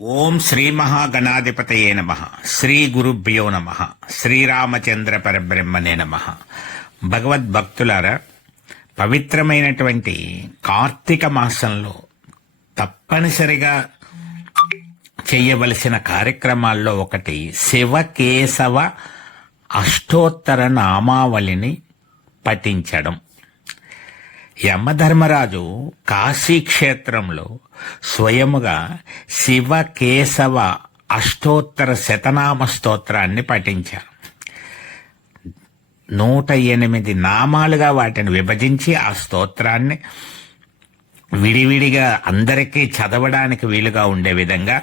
ఓం శ్రీ మహాగణాధిపతయే నమః. శ్రీ గురుభ్యో నమః. శ్రీరామచంద్ర పరబ్రహ్మనే నమః. భగవద్భక్తులారా, పవిత్రమైనటువంటి కార్తీక మాసంలో తప్పనిసరిగా చేయవలసిన కార్యక్రమాల్లో ఒకటి శివకేశవ అష్టోత్తర నామావళిని పఠించడం. యమధర్మరాజు కాశీక్షేత్రంలో స్వయముగా శివకేశవ అష్టోత్తర శతనామ స్తోత్రాన్ని పఠించారు. 108 నామాలుగా వాటిని విభజించి ఆ స్తోత్రాన్ని విడివిడిగా అందరికీ చదవడానికి వీలుగా ఉండే విధంగా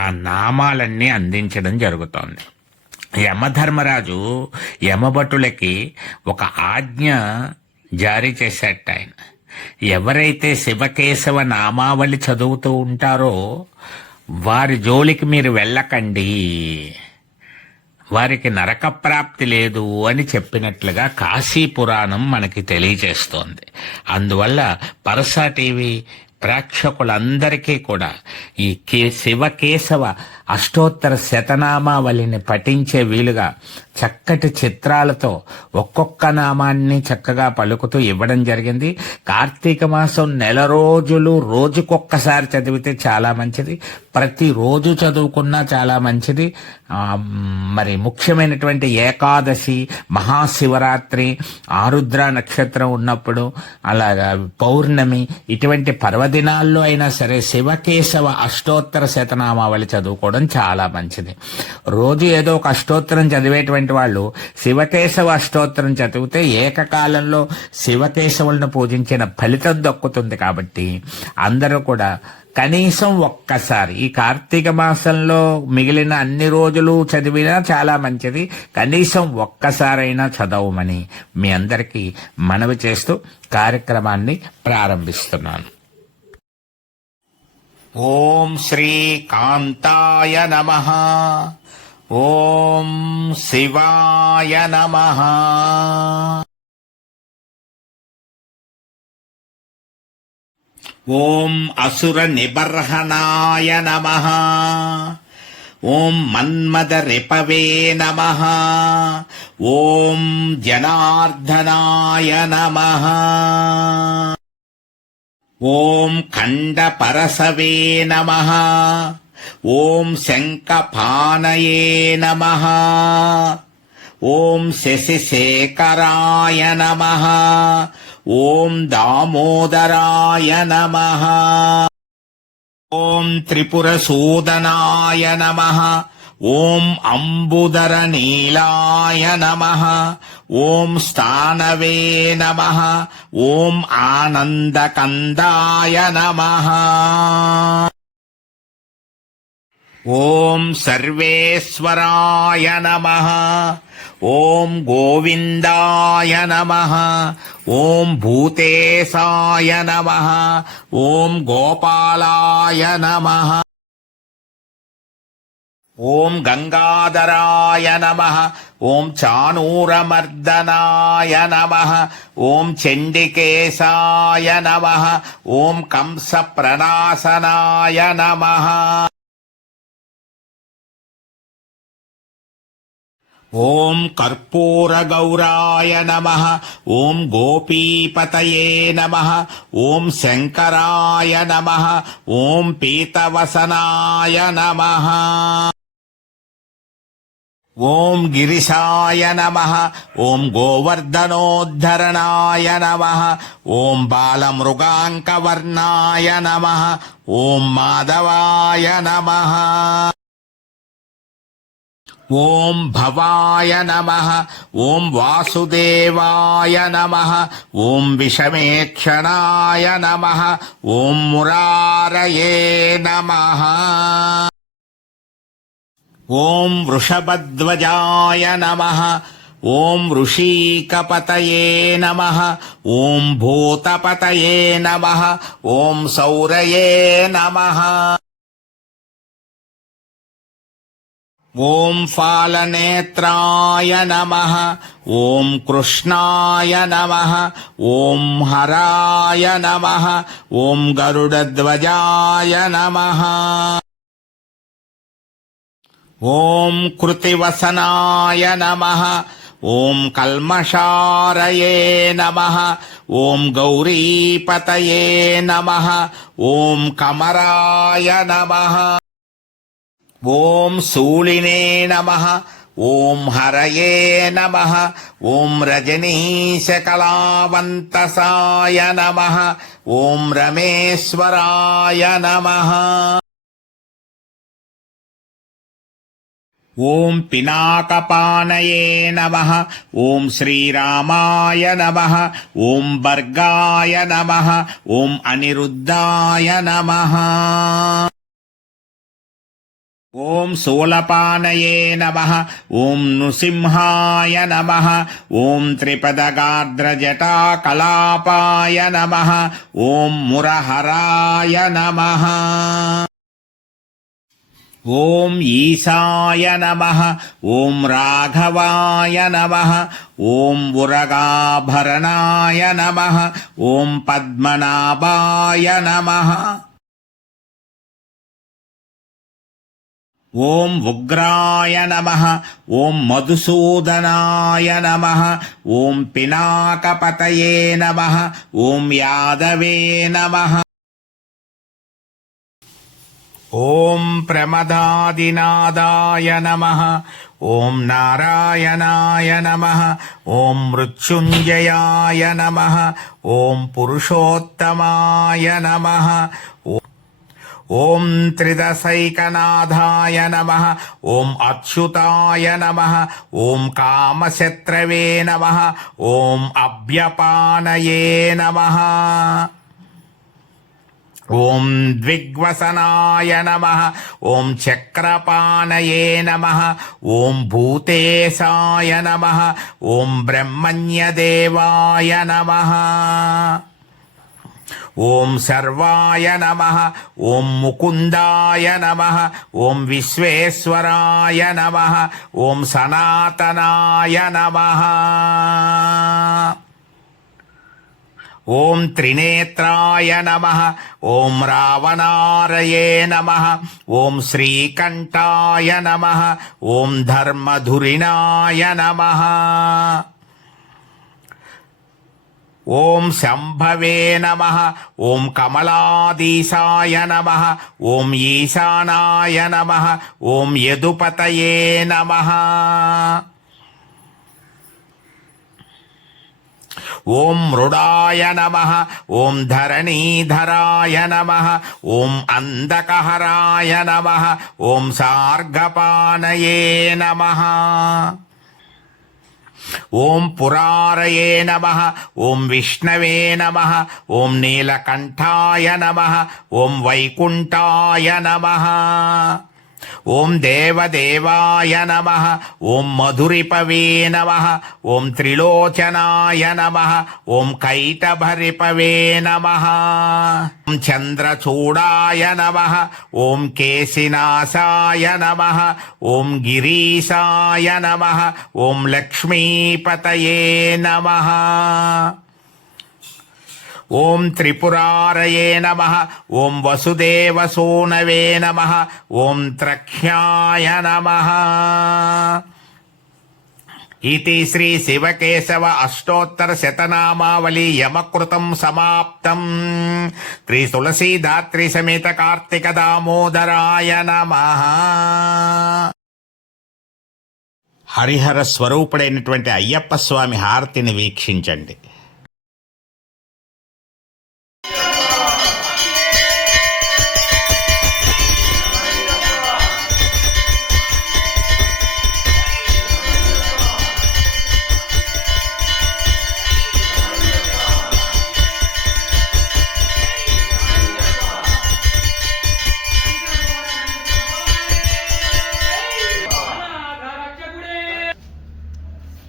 ఆ నామాలన్నీ అందించడం జరుగుతోంది. యమధర్మరాజు యమభటులకి ఒక ఆజ్ఞ జారీ చేసేట ఆయన. ఎవరైతే శివకేశవ నామావళి చదువుతూ ఉంటారో వారి జోలికి మీరు వెళ్ళకండి, వారికి నరక ప్రాప్తి లేదు అని చెప్పినట్లుగా కాశీ పురాణం మనకి తెలియజేస్తోంది. అందువల్ల పరసా టీవీ ప్రేక్షకులందరికీ కూడా ఈ శివకేశవ అష్టోత్తర శతనామావళిని పఠించే వీలుగా చక్కటి చిత్రాలతో ఒక్కొక్క నామాన్ని చక్కగా పలుకుతూ ఇవ్వడం జరిగింది. కార్తీక మాసం నెల రోజులు రోజుకొక్కసారి చదివితే చాలా మంచిది, ప్రతిరోజు చదువుకున్నా చాలా మంచిది. మరి ముఖ్యమైనటువంటి ఏకాదశి, మహాశివరాత్రి, ఆరుద్ర నక్షత్రం ఉన్నప్పుడు, అలాగా పౌర్ణమి, ఇటువంటి పర్వదినాల్లో అయినా సరే శివకేశవ అష్టోత్తర శతనామావళి చదువుకోవడం చాలా మంచిది. రోజు ఏదో ఒక అష్టోత్తరం చదివేటువంటి వాళ్ళు శివకేశవ అష్టోత్తరం చదివితే ఏకకాలంలో శివకేశవులను పూజించిన ఫలితం దక్కుతుంది. కాబట్టి అందరూ కూడా కనీసం ఒక్కసారి ఈ కార్తీక మాసంలో మిగిలిన అన్ని రోజులు చదివినా చాలా మంచిది, కనీసం ఒక్కసారైనా చదవమని మీ అందరికీ మనవి చేస్తూ కార్యక్రమాన్ని ప్రారంభిస్తున్నాను. ఓం శ్రీ కాంతాయ నమః. ఓం శివాయ నమః. ఓం అసుర నిబర్హనాయ నమః. ఓం మన్మద రిపవే నమః. ఓం జనార్దనాయ నమః. ఓం ఖండ పరసవే నమః. ఓం శంఖపానయే నమః. ఓం శశిశేఖరాయ నమః. ఓం దామోదరాయ నమః. ఓం త్రిపురసూదనాయ నమః. ఓం అంబుదర నీలాయ నమః. ఓం స్థానవే నమః. ఓం ఆనందకందాయ నమః. ఓం సర్వేశ్వరాయ నమః. ఓం గోవిందాయ నమః. ఓం భూతేశాయ నమః. ఓం గోపాలాయ నమః. ఓం గంగాధరాయ నమః. ఓం చానూరమర్దనాయ నమః. ఓం చండికేశాయ నమః. ఓం కంస ప్రణాశనాయ నమః. ఓం కర్పూర గౌరాయ నమః. ఓం గోపీపతయే నమః. ఓం శంకరాయ నమః. ఓం పీతవసనాయ నమః. ఓం గిరిశాయ నమః. ఓం గోవర్ధనోద్ధరణాయ నమః. ఓం బాలమృగాంకవర్ణాయ నమః. ఓం మాధవాయ నమః. ఓం భవాయ నమః. ఓం వాసుదేవాయ నమః. ఓం విషమేక్షణాయ నమః. ఓం మురారయే నమః. ఓం వృషభధ్వజాయ నమః. ఓం వృషీకపతయే నమః. ఓం భూతపతయే నమః. ఓం సౌరయే నమః. ఓం ఫాలనేత్రాయ నమః. ఓం కృష్ణాయ నమః. ఓం హరాయ నమః. ఓం గరుడధ్వజాయ నమః. ఓం కృతివసనాయ నమః. ఓం కల్మషారయే నమః. ఓం గౌరీపతయే నమః. ఓం కమరాయ నమః. ఓం శూలినే నమః. ఓం హరయే నమః. ఓం రజనీశకళావంతసాయ నమః. ఓం రమేశ్వరాయ నమః. ఓం పినాకపానయే నమః. ఓం శ్రీరామాయ నమః. ఓం భర్గాయ నమః. ఓం అనిరుద్ధాయ నమః. ఓం శూలపానయే నమః. ఓం నృసింహాయ నమః. ఓం త్రిపదగార్ద్రజటాకలాపాయ నమః. ఓం మురహరాయ నమః. ఓం ఈశాయ నమః. ఓం రాఘవాయ నమః. ఓం ఉరగాభరణాయ నమః. ఓం పద్మనాభాయ నమః. ఓం ఉగ్రాయ నమః. ఓం మధుసూదనాయ నమః. ఓం పినాకపతయే నమః. ఓం యాదవే నమః. ఓం ప్రమదాదినాదాయ నమః. ఓం నారాయణాయ నమః. ఓం మృత్యుంజయాయ నమః. ఓం పురుషోత్తమాయ నమః. ఓం త్రిదశైకనాథాయ నమః. ఓం అచ్యుతాయ నమః. ఓం కామశత్రవే నమః. ఓం అభ్యపానయే నమః. ఓం ద్విగ్వసనాయ నమః. ఓం చక్రపానయే నమః. ఓం భూతేశాయ నమః. ఓం బ్రహ్మణ్యదేవాయ నమః. ఓం సర్వాయ నమః. ఓం ముకుందాయ నమః. ఓం విశ్వేశ్వరాయ నమః. ఓం సనాతనాయ నమః. ఓం త్రినేత్రాయ నమః. ఓం రావణారయే నమః. ఓం శ్రీకంఠాయ నమః. ఓం ధర్మధురిణాయ నమః. ఓం శంభవే నమః. ఓం కమలాధీశాయ నమః. ఓం ఈశానాయ నమః. ఓం యదుపతయే నమః. ఓం మృడాయ నమః. ఓం ధరణీధరాయ నమః. ఓం అంధకహరాయ నమః. ఓం సార్గపానయే నమః. ఓం పురారయే నమః. ఓం విష్ణవే నమః. ఓం నీలకంఠాయ నమః. ఓం వైకుంఠాయ నమః. ఓం దేవదేవాయ నమః. ఓం మధురిపవే నమః. ఓం త్రిలోచనాయ నమః. ఓం కైటభరిపవే నమః. ఓం చంద్రచూడాయ నమః. ఓం కేశినాశాయ నమః. ఓం గిరీశాయ నమః. ఓం లక్ష్మీపతయే నమః. ఓం త్రిపురారయే నమః. ఓం వసుదేవసూనవే నమః. ఓం త్రక్ష్యాయ నమః. ఇతి శ్రీ శివకేశవ అష్టోత్తర శతనామావళి యమకృతం సమాప్తం. శ్రీ తులసీదాత్రి సమేత కార్తిక దామోదరాయ నమః. హరిహర స్వరూపుడైనటువంటి అయ్యప్ప స్వామి హారతిని వీక్షించండి.